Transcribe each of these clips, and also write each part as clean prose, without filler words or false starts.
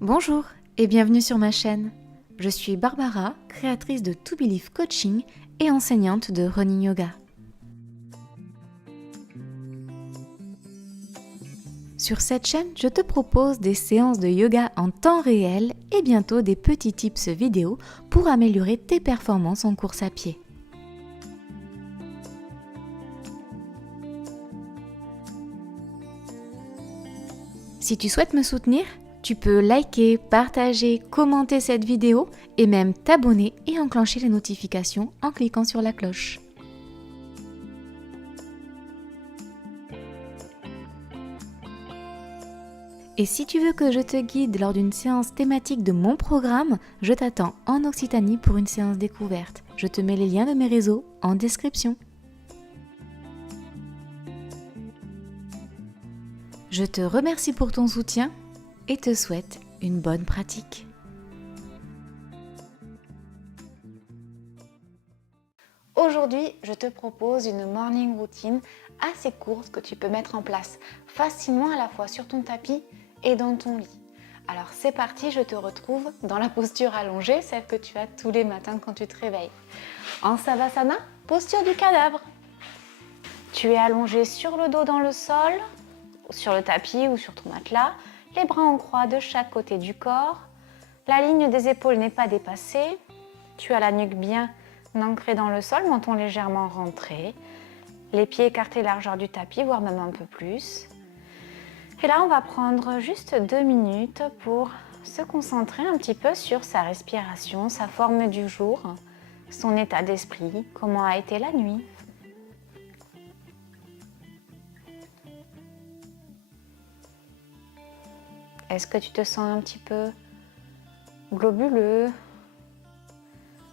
Bonjour et bienvenue sur ma chaîne. Je suis Barbara, créatrice de To Believe Coaching et enseignante de Running Yoga. Sur cette chaîne, je te propose des séances de yoga en temps réel et bientôt des petits tips vidéo pour améliorer tes performances en course à pied. Si tu souhaites me soutenir, tu peux liker, partager, commenter cette vidéo et même t'abonner et enclencher les notifications en cliquant sur la cloche. Et si tu veux que je te guide lors d'une séance thématique de mon programme, je t'attends en Occitanie pour une séance découverte. Je te mets les liens de mes réseaux en description. Je te remercie pour ton soutien et te souhaite une bonne pratique. Aujourd'hui, je te propose une morning routine assez courte que tu peux mettre en place facilement à la fois sur ton tapis et dans ton lit. Alors c'est parti, je te retrouve dans la posture allongée, celle que tu as tous les matins quand tu te réveilles. En Savasana, posture du cadavre. Tu es allongé sur le dos dans le sol, sur le tapis ou sur ton matelas, les bras en croix de chaque côté du corps. La ligne des épaules n'est pas dépassée. Tu as la nuque bien ancrée dans le sol, menton légèrement rentré. Les pieds écartés largeur du tapis, voire même un peu plus. Et là, on va prendre juste 2 minutes pour se concentrer un petit peu sur sa respiration, sa forme du jour, son état d'esprit, comment a été la nuit. Est-ce que tu te sens un petit peu globuleux,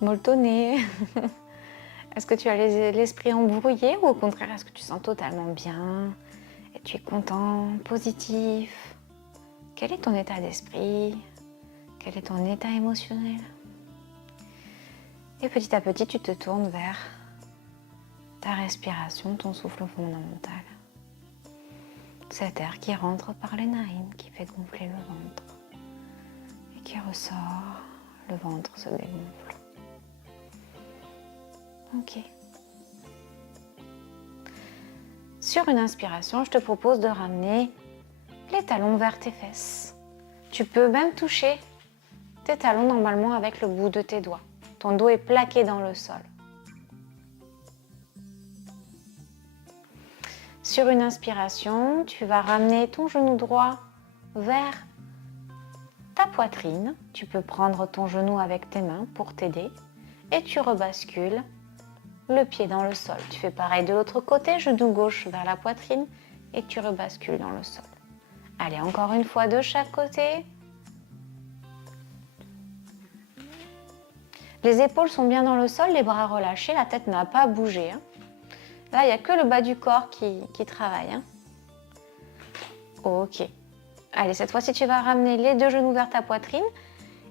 molletonné? Est-ce que tu as l'esprit embrouillé ou au contraire, est-ce que tu sens totalement bien et tu es content, positif? Quel est ton état d'esprit? Quel est ton état émotionnel? Et petit à petit, tu te tournes vers ta respiration, ton souffle fondamental. Cet air qui rentre par les narines, qui fait gonfler le ventre et qui ressort, le ventre se dégonfle. Ok. Sur une inspiration, je te propose de ramener les talons vers tes fesses. Tu peux même toucher tes talons normalement avec le bout de tes doigts. Ton dos est plaqué dans le sol. Sur une inspiration, tu vas ramener ton genou droit vers ta poitrine. Tu peux prendre ton genou avec tes mains pour t'aider et tu rebascules le pied dans le sol. Tu fais pareil de l'autre côté, genou gauche vers la poitrine et tu rebascules dans le sol. Allez, encore une fois de chaque côté. Les épaules sont bien dans le sol, les bras relâchés, la tête n'a pas bougé. Là, il n'y a que le bas du corps qui travaille. Ok. Allez, cette fois-ci, tu vas ramener les deux genoux vers ta poitrine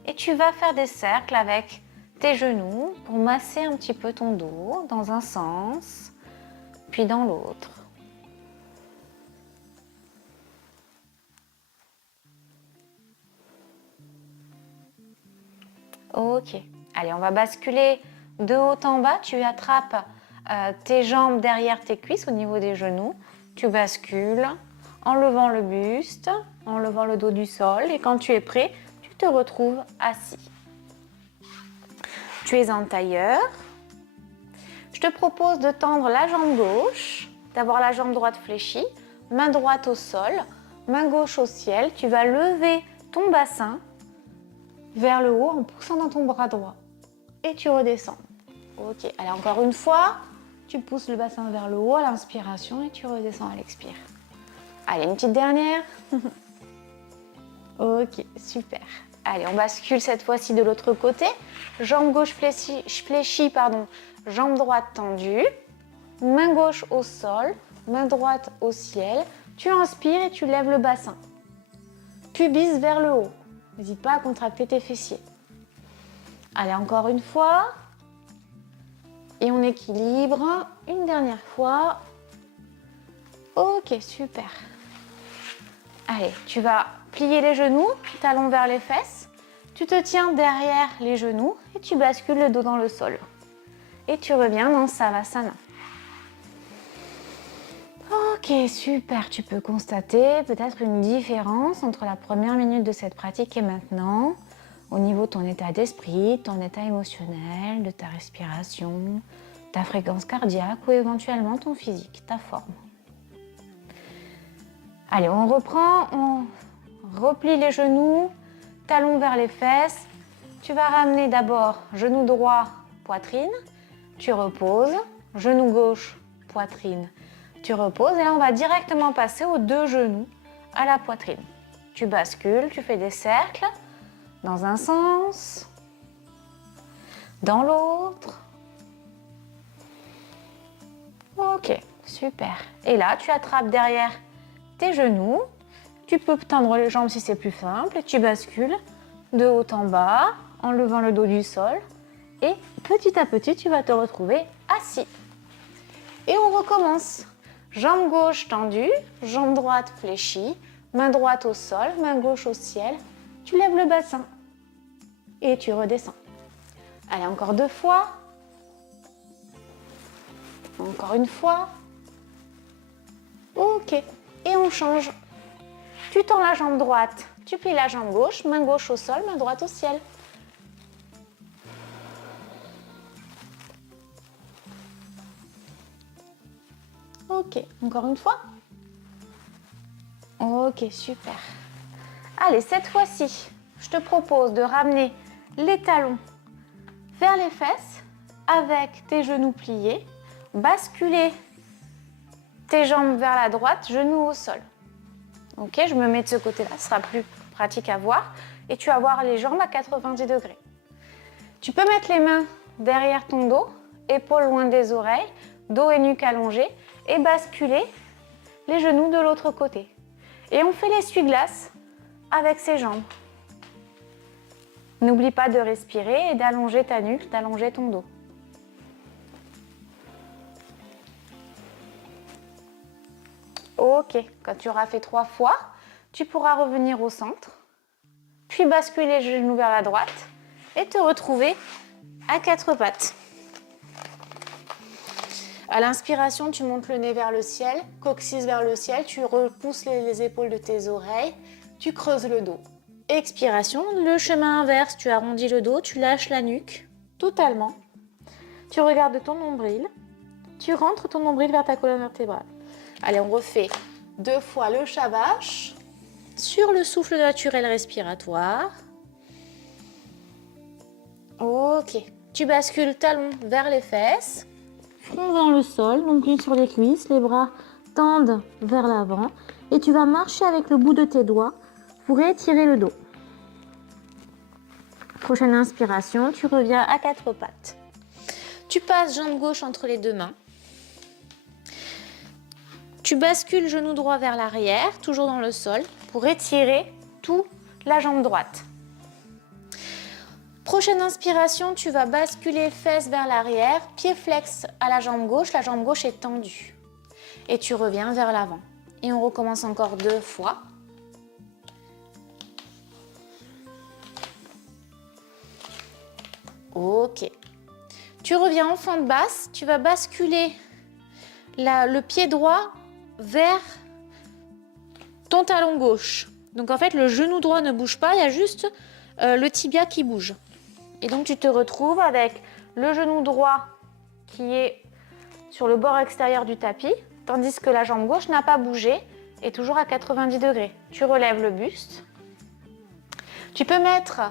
et tu vas faire des cercles avec tes genoux pour masser un petit peu ton dos dans un sens, puis dans l'autre. Ok. Allez, on va basculer de haut en bas. Tu attrapes tes jambes derrière tes cuisses au niveau des genoux. Tu bascules en levant le buste, en levant le dos du sol. Et quand tu es prêt, tu te retrouves assis. Tu es en tailleur. Je te propose de tendre la jambe gauche, d'avoir la jambe droite fléchie, main droite au sol, main gauche au ciel. Tu vas lever ton bassin vers le haut en poussant dans ton bras droit. Et tu redescends. Ok, allez, encore une fois. Tu pousses le bassin vers le haut à l'inspiration et tu redescends à l'expire. Allez, une petite dernière. Ok, super. Allez, on bascule cette fois-ci de l'autre côté. Jambe gauche fléchie, jambe droite tendue. Main gauche au sol, main droite au ciel. Tu inspires et tu lèves le bassin. Pubis vers le haut. N'hésite pas à contracter tes fessiers. Allez, encore une fois. Et on équilibre une dernière fois. Ok, super. Allez, tu vas plier les genoux, talons vers les fesses. Tu te tiens derrière les genoux et tu bascules le dos dans le sol. Et tu reviens dans Savasana. Ok, super. Tu peux constater peut-être une différence entre la première minute de cette pratique et maintenant, au niveau de ton état d'esprit, ton état émotionnel, de ta respiration, ta fréquence cardiaque ou éventuellement ton physique, ta forme. Allez, on reprend, on replie les genoux, talons vers les fesses. Tu vas ramener d'abord genou droit, poitrine. Tu reposes, genou gauche, poitrine. Tu reposes et là on va directement passer aux deux genoux à la poitrine. Tu bascules, tu fais des cercles dans un sens, dans l'autre. Ok, super. Et là tu attrapes derrière tes genoux. Tu peux tendre les jambes si c'est plus simple et tu bascules de haut en bas en levant le dos du sol. Et petit à petit, tu vas te retrouver assis. Et on recommence. Jambe gauche tendue, jambe droite fléchie, main droite au sol, main gauche au ciel. Tu lèves le bassin et tu redescends. Allez, encore 2 fois. Encore une fois. Ok. Et on change. Tu tends la jambe droite, tu plies la jambe gauche, main gauche au sol, main droite au ciel. Ok, encore une fois. Ok, super. Allez, cette fois-ci, je te propose de ramener les talons vers les fesses avec tes genoux pliés, basculer tes jambes vers la droite, genoux au sol. Ok, je me mets de ce côté-là, ce sera plus pratique à voir. Et tu vas voir les jambes à 90 degrés. Tu peux mettre les mains derrière ton dos, épaules loin des oreilles, dos et nuque allongés et basculer les genoux de l'autre côté. Et on fait l'essuie-glace avec ses jambes. N'oublie pas de respirer et d'allonger ta nuque, d'allonger ton dos. Ok, quand tu auras fait 3 fois, tu pourras revenir au centre, puis basculer les genoux vers la droite et te retrouver à 4 pattes. À l'inspiration, tu montes le nez vers le ciel, coccyx vers le ciel, tu repousses les épaules de tes oreilles, tu creuses le dos. Expiration, le chemin inverse, tu arrondis le dos, tu lâches la nuque totalement. Tu regardes ton nombril, tu rentres ton nombril vers ta colonne vertébrale. Allez, on refait 2 fois le shavash sur le souffle naturel respiratoire. Ok, tu bascules talons vers les fesses. Front vers le sol, nombril sur les cuisses, les bras tendent vers l'avant et tu vas marcher avec le bout de tes doigts pour étirer le dos. Prochaine inspiration, tu reviens à 4 pattes. Tu passes jambe gauche entre les 2 mains. Tu bascules genou droit vers l'arrière, toujours dans le sol, pour étirer toute la jambe droite. Prochaine inspiration, tu vas basculer fesses vers l'arrière, pied flex à la jambe gauche est tendue. Et tu reviens vers l'avant. Et on recommence encore 2 fois. Ok. Tu reviens en fente basse, tu vas basculer le pied droit vers ton talon gauche. Donc en fait, le genou droit ne bouge pas, il y a juste le tibia qui bouge. Et donc tu te retrouves avec le genou droit qui est sur le bord extérieur du tapis, tandis que la jambe gauche n'a pas bougé et toujours à 90 degrés. Tu relèves le buste. Tu peux mettre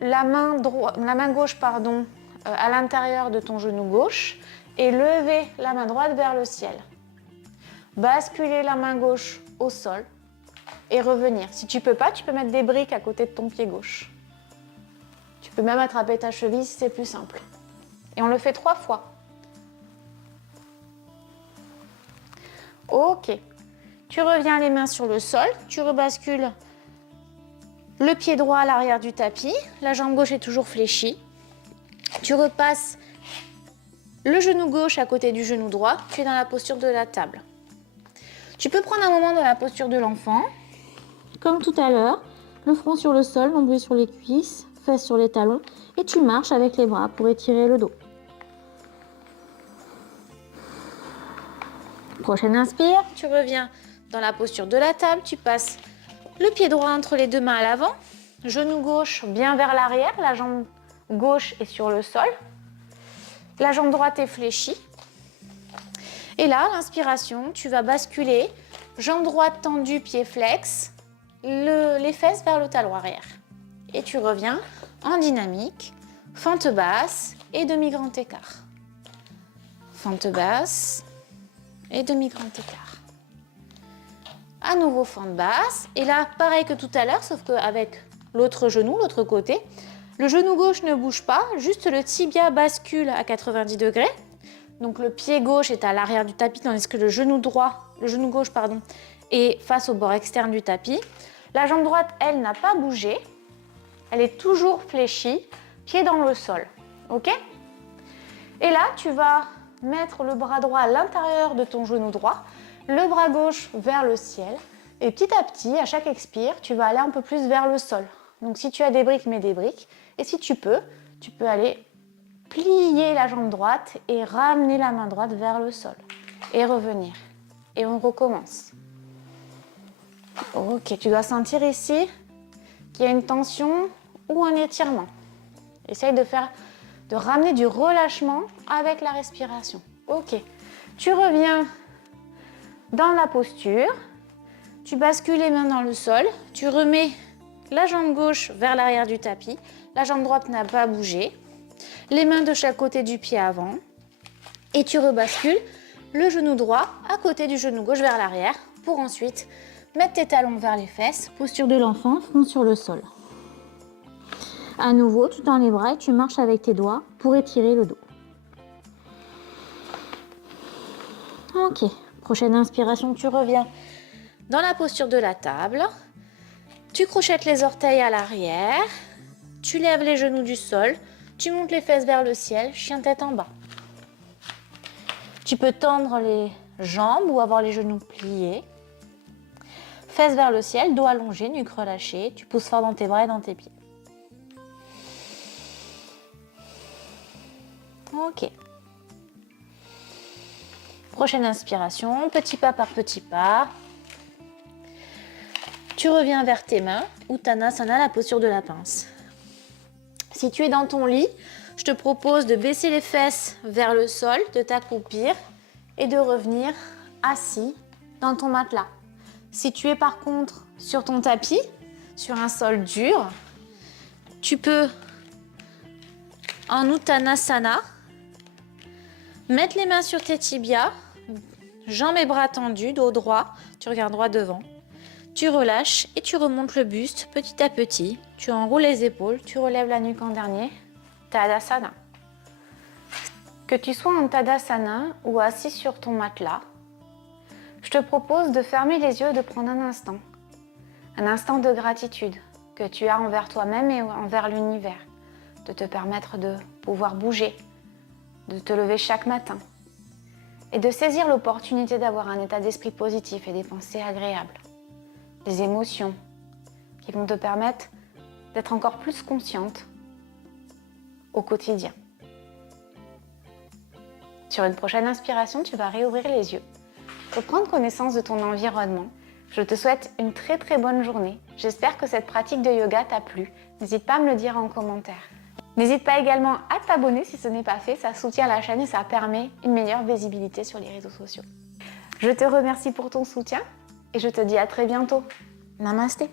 la main gauche à l'intérieur de ton genou gauche et lever la main droite vers le ciel. Basculer la main gauche au sol et revenir. Si tu peux pas, tu peux mettre des briques à côté de ton pied gauche. Tu peux même attraper ta cheville si c'est plus simple. Et on le fait 3 fois. Ok. Tu reviens les mains sur le sol, tu rebascules le pied droit à l'arrière du tapis, la jambe gauche est toujours fléchie. Tu repasses le genou gauche à côté du genou droit, tu es dans la posture de la table. Tu peux prendre un moment dans la posture de l'enfant. Comme tout à l'heure, le front sur le sol, nombril sur les cuisses, fesses sur les talons et tu marches avec les bras pour étirer le dos. Prochaine inspire, tu reviens dans la posture de la table, tu passes le pied droit entre les deux mains à l'avant, genou gauche bien vers l'arrière, la jambe gauche est sur le sol, la jambe droite est fléchie. Et là, l'inspiration, tu vas basculer, jambe droite tendue, pied flex, les fesses vers le talon arrière. Et tu reviens en dynamique, fente basse et demi-grand écart. Fente basse et demi-grand écart. À nouveau fente basse. Et là, pareil que tout à l'heure, sauf qu'avec l'autre genou, l'autre côté, le genou gauche ne bouge pas, juste le tibia bascule à 90 degrés. Donc le pied gauche est à l'arrière du tapis, tandis que le genou gauche est face au bord externe du tapis. La jambe droite, elle, n'a pas bougé. Elle est toujours fléchie, pied dans le sol. Ok? Et là, tu vas mettre le bras droit à l'intérieur de ton genou droit, le bras gauche vers le ciel. Et petit à petit, à chaque expire, tu vas aller un peu plus vers le sol. Donc si tu as des briques, mets des briques. Et si tu peux aller plier la jambe droite et ramener la main droite vers le sol. Et revenir. Et on recommence. Ok, tu dois sentir ici qu'il y a une tension ou un étirement. Essaye de ramener du relâchement avec la respiration. Ok, tu reviens dans la posture. Tu bascules les mains dans le sol. Tu remets la jambe gauche vers l'arrière du tapis. La jambe droite n'a pas bougé. Les mains de chaque côté du pied avant. Et tu rebascules le genou droit à côté du genou gauche vers l'arrière pour ensuite mettre tes talons vers les fesses. Posture de l'enfant, front sur le sol. À nouveau, tu tends les bras et tu marches avec tes doigts pour étirer le dos. Ok, prochaine inspiration, tu reviens dans la posture de la table. Tu crochettes les orteils à l'arrière. Tu lèves les genoux du sol. Tu montes les fesses vers le ciel, chien tête en bas. Tu peux tendre les jambes ou avoir les genoux pliés. Fesses vers le ciel, dos allongé, nuque relâchée. Tu pousses fort dans tes bras et dans tes pieds. Ok. Prochaine inspiration, petit pas par petit pas. Tu reviens vers tes mains, Uttanasana, la posture de la pince. Si tu es dans ton lit, je te propose de baisser les fesses vers le sol, de t'accroupir et de revenir assis dans ton matelas. Si tu es par contre sur ton tapis, sur un sol dur, tu peux en Uttanasana mettre les mains sur tes tibias, jambes et bras tendus, dos droit, tu regardes droit devant. Tu relâches et tu remontes le buste petit à petit. Tu enroules les épaules, tu relèves la nuque en dernier. Tadasana. Que tu sois en Tadasana ou assis sur ton matelas, je te propose de fermer les yeux et de prendre un instant de gratitude que tu as envers toi-même et envers l'univers, de te permettre de pouvoir bouger, de te lever chaque matin et de saisir l'opportunité d'avoir un état d'esprit positif et des pensées agréables. Des émotions qui vont te permettre d'être encore plus consciente au quotidien. Sur une prochaine inspiration, tu vas réouvrir les yeux, reprendre connaissance de ton environnement. Je te souhaite une très très bonne journée. J'espère que cette pratique de yoga t'a plu. N'hésite pas à me le dire en commentaire. N'hésite pas également à t'abonner si ce n'est pas fait, ça soutient la chaîne et ça permet une meilleure visibilité sur les réseaux sociaux. Je te remercie pour ton soutien et je te dis à très bientôt. Namasté.